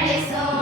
I'm so.